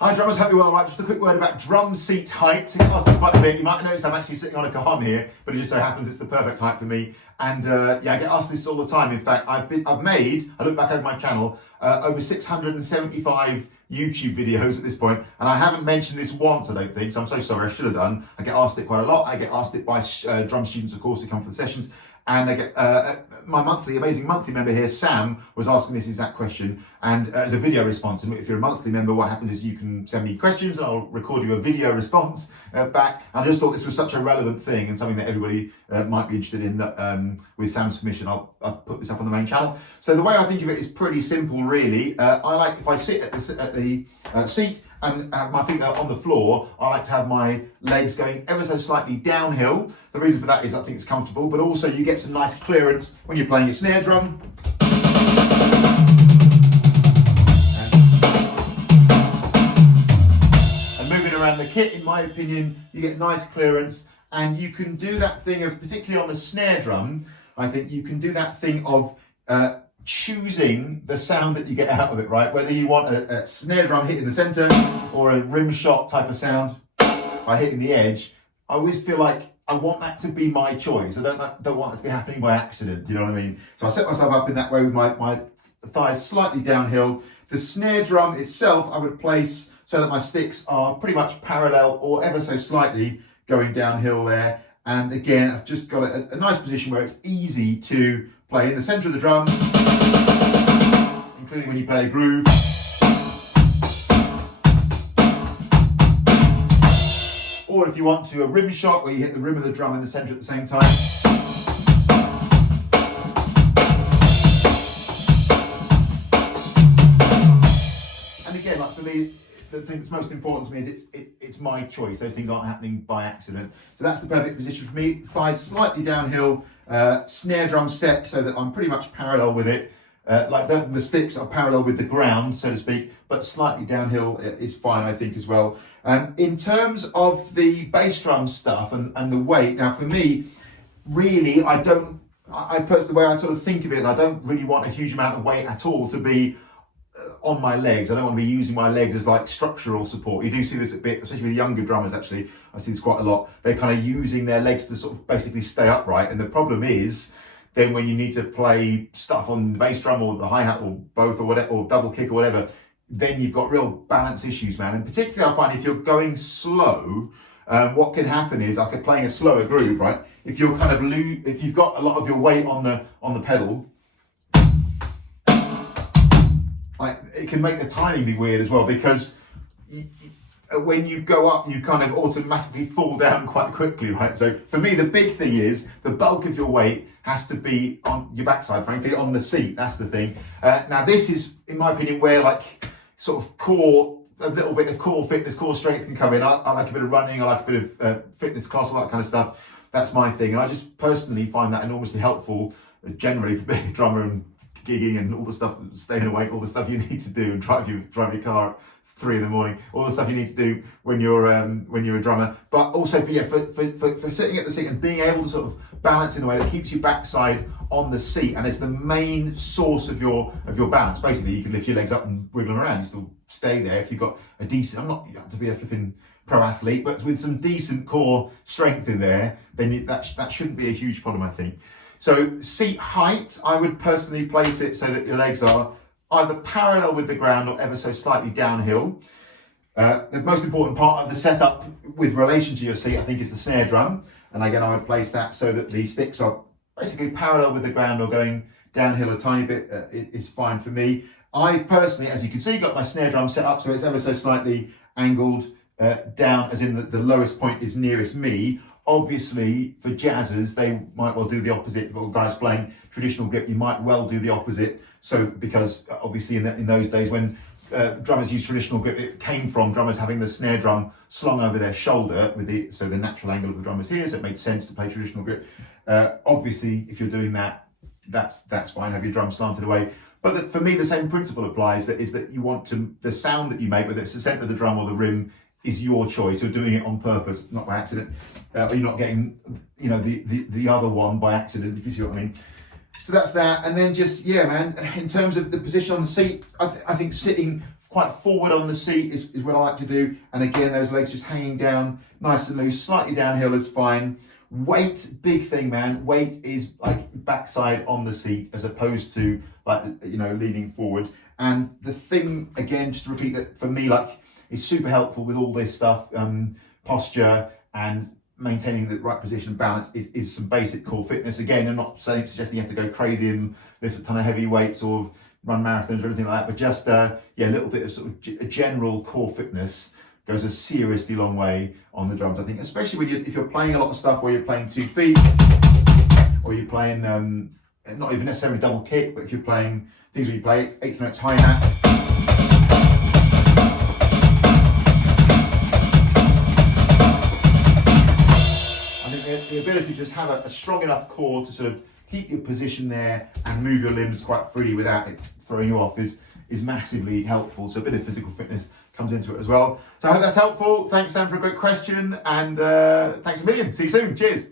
Hi drummers, hope you're well. Right, just a quick word about drum seat height. It asked us quite a bit. You might notice I'm actually sitting on a cajon here, but it just so happens it's the perfect height for me. And yeah, I get asked this all the time. In fact, I look back over my channel, over 675 YouTube videos at this point, and I haven't mentioned this once, I don't think, so I'm so sorry, I should have done. I get asked it quite a lot. I get asked it by drum students, of course, who come for the sessions. And I get my amazing monthly member here, Sam, was asking this exact question, and as a video response. And if you're a monthly member, what happens is you can send me questions, and I'll record you a video response back. I just thought this was such a relevant thing and something that everybody might be interested in. That with Sam's permission, I'll put this up on the main channel. So the way I think of it is pretty simple, really. I like, if I sit at the seat and my feet are on the floor, I like to have my legs going ever so slightly downhill. The reason for that is I think it's comfortable, but also you get some nice clearance when you're playing your snare drum. And moving around the kit, in my opinion, you get nice clearance, and you can do that thing of, particularly on the snare drum, I think you can do that thing of choosing the sound that you get out of it, right? Whether you want a snare drum hitting the center or a rim shot type of sound by hitting the edge, I always feel like I want that to be my choice. I don't want it to be happening by accident, you know what I mean? So I set myself up in that way with my thighs slightly downhill. The snare drum itself, I would place so that my sticks are pretty much parallel or ever so slightly going downhill there. And again, I've just got a nice position where it's easy to play in the center of the drum, including when you play a groove. Or if you want to, a rim shot where you hit the rim of the drum in the center at the same time. And again, like for me, the thing that's most important to me is it's my choice. Those things aren't happening by accident. So that's the perfect position for me. Thighs slightly downhill, snare drum set so that I'm pretty much parallel with it. Like the sticks are parallel with the ground, so to speak, but slightly downhill is fine, I think, as well. In terms of the bass drum stuff and the weight, now for me, really, I personally, the way I sort of think of it, I don't really want a huge amount of weight at all to be on my legs. I don't want to be using my legs as like structural support. You do see this a bit, especially with younger drummers, actually. I see this quite a lot. They're kind of using their legs to sort of basically stay upright. And the problem is, then when you need to play stuff on the bass drum or the hi-hat or both or whatever, or double kick or whatever, then you've got real balance issues, man. And particularly I find if you're going slow, what can happen is, like playing a slower groove, right? If you're kind of if you've got a lot of your weight on the pedal, it can make the timing be weird as well, because when you go up, you kind of automatically fall down quite quickly, right? So for me, the big thing is the bulk of your weight has to be on your backside, frankly, on the seat. That's the thing. Now, this is, in my opinion, where like sort of a little bit of core fitness, core strength can come in. I like a bit of running, I like a bit of fitness class, all that kind of stuff. That's my thing. And I just personally find that enormously helpful, generally, for being a drummer and gigging and all the stuff, staying awake, all the stuff you need to do and drive your car at 3 a.m, all the stuff you need to do when you're a drummer. But also for sitting at the seat and being able to sort of balance in a way that keeps your backside on the seat and it's the main source of your balance. Basically, you can lift your legs up and wiggle them around. You still stay there if you've got a decent. You don't have to be a flipping pro athlete, but with some decent core strength in there, then that shouldn't be a huge problem, I think. So seat height, I would personally place it so that your legs are either parallel with the ground or ever so slightly downhill. The most important part of the setup with relation to your seat, I think, is the snare drum. And again, I would place that so that the sticks are basically parallel with the ground or going downhill a tiny bit is fine for me. I've personally, as you can see, got my snare drum set up so it's ever so slightly angled down, as in the lowest point is nearest me. Obviously, for jazzers, they might well do the opposite. For guys playing traditional grip, you might well do the opposite. So, because obviously in those days when drummers used traditional grip, it came from drummers having the snare drum slung over their shoulder so the natural angle of the drum was here, so it made sense to play traditional grip. Obviously, if you're doing that, that's fine. Have your drum slanted away. But for me, the same principle applies. That is that you want the sound that you make, whether it's the center of the drum or the rim, is your choice. You're doing it on purpose, not by accident. Or you're not getting, the other one by accident, if you see what I mean. So that's that. And then just, yeah, man, in terms of the position on the seat, I think sitting quite forward on the seat is what I like to do. And again, those legs just hanging down, nice and loose, slightly downhill is fine. Weight, big thing, man. Weight is like backside on the seat as opposed to like, you know, leaning forward. And the thing, again, just to repeat that for me, like, is super helpful with all this stuff, posture and maintaining the right position and balance is some basic core fitness. Again, I'm not suggesting you have to go crazy and lift a ton of heavy weights or run marathons or anything like that, but just a little bit of sort of a general core fitness goes a seriously long way on the drums. I think, especially when if you're playing a lot of stuff where you're playing 2 feet, or you're playing not even necessarily double kick, but if you're playing things where you play 8th notes hi-hat. I think the ability to just have a strong enough core to sort of keep your position there and move your limbs quite freely without it throwing you off is massively helpful. So a bit of physical fitness comes into it as well. So I hope that's helpful. Thanks, Sam, for a great question, and thanks a million. See you soon. Cheers.